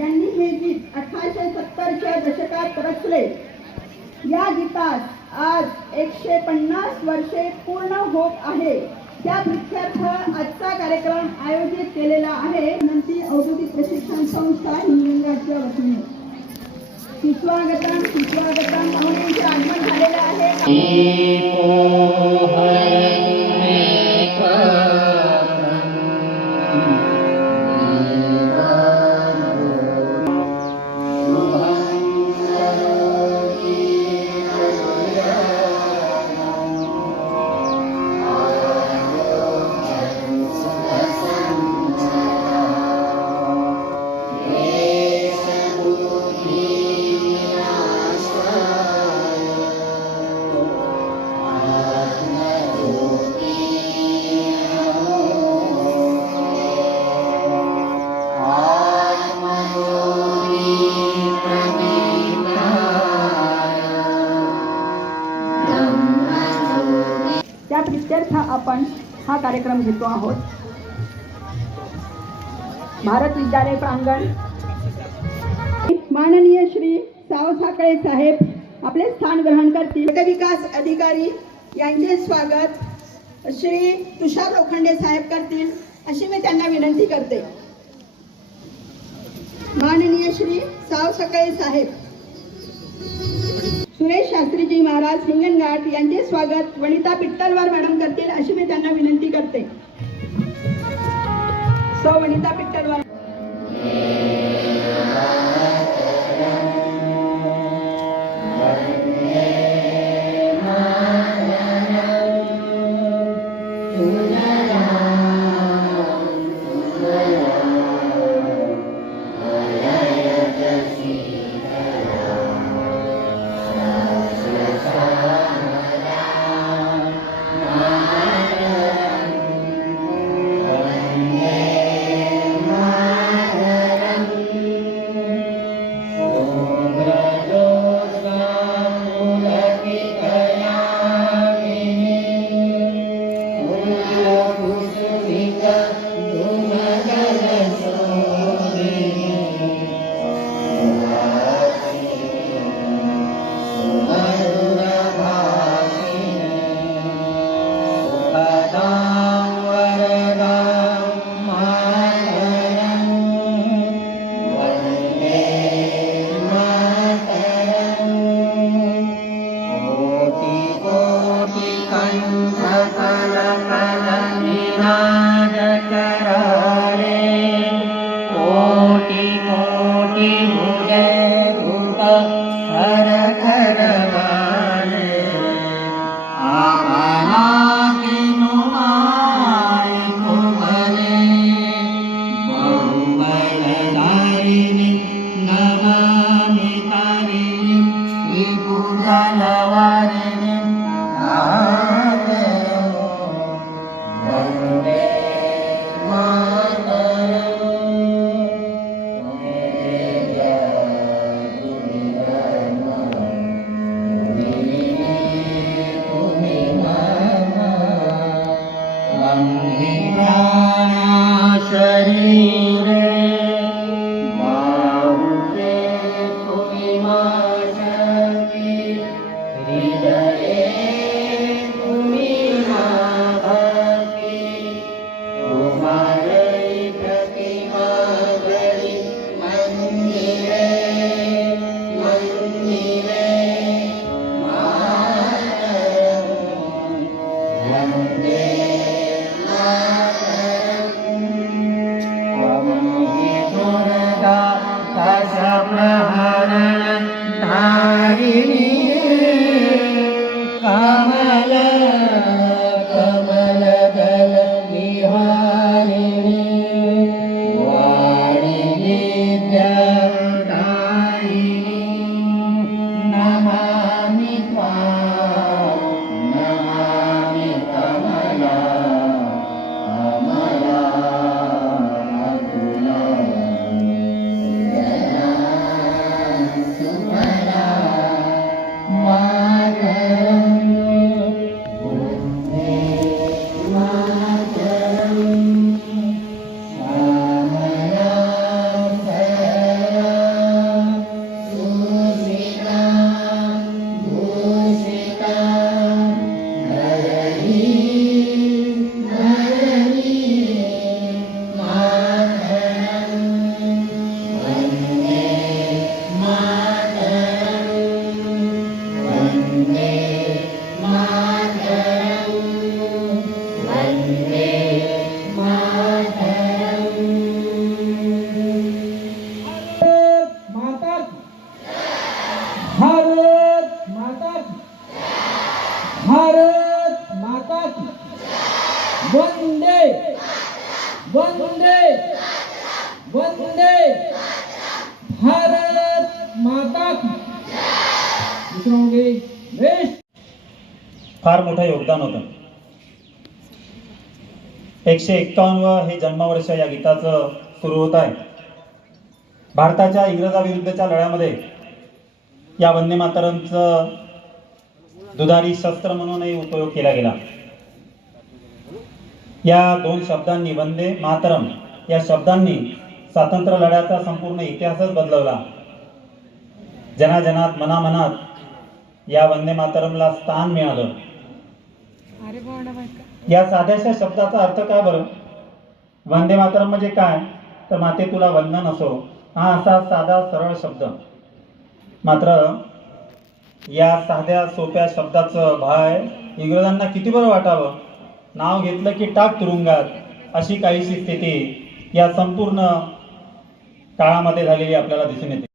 यांनी हे गीत 1870च्या दशकात रचले. या गीतास आज 150 वर्षे पूर्ण होत आहे. त्या प्रित्यर्थ आजचा कार्यक्रम आयोजित केलेला आहे. नंतर औद्योगिक प्रशिक्षण संस्था हिंगणघाटच्या वतीने सुस्वागतम पाहुण्यांचे आगमन झालेले आहे. त्या प्रित्यर्थ आपण हा कार्यक्रम घेतो आहोत. भारत विद्यालय प्रांगण माननीय श्री साव साकळे साहेब आपले स्थान ग्रहण करतील. गटविकास अधिकारी यांचे स्वागत श्री तुषार लोखंडे साहेब करतील अशी मी त्यांना विनंती करते. माननीय श्री साव साकळे साहेब. सुरेश शास्त्रीजी महाराज हिंगणघाट यांचे स्वागत वनिता पिट्टलवार मॅडम करतील अशी मी त्यांना विनंती करते. सो वनिता पिट्टलवार. वंदे वंदे भारत माता की दुसरं म्हणजे देश. फार मोठं योगदान होतं. 151 हे जन्मवर्ष या गीताचं सुरू होत आहे. भारताच्या इंग्रजाविरुद्धच्या लढ्यामध्ये या वंदे मातरमचं दुधारी शस्त्र म्हणूनही उपयोग केला गेला. या दोन शब्दांनी, वंदे मातरम या शब्दांनी स्वातंत्र्य लढ्याचा संपूर्ण इतिहासच बदलवला. जनाजनात मनामनात या वंदे मातरमला स्थान मिळालं. या साध्याशा शब्दाचा अर्थ काय बरं? वंदे मातरम म्हणजे काय? तर माते तुला वंदन असो, हा असा साधा सरळ शब्द. मात्र या साध्या सोप्या शब्दाचं भय इंग्रजांना किती बरं वाटावं. नाव घेतलं की टाक तुरुंगात, अशी काहीशी स्थिती या संपूर्ण काळामध्ये झालेली आपल्याला दिसून येते.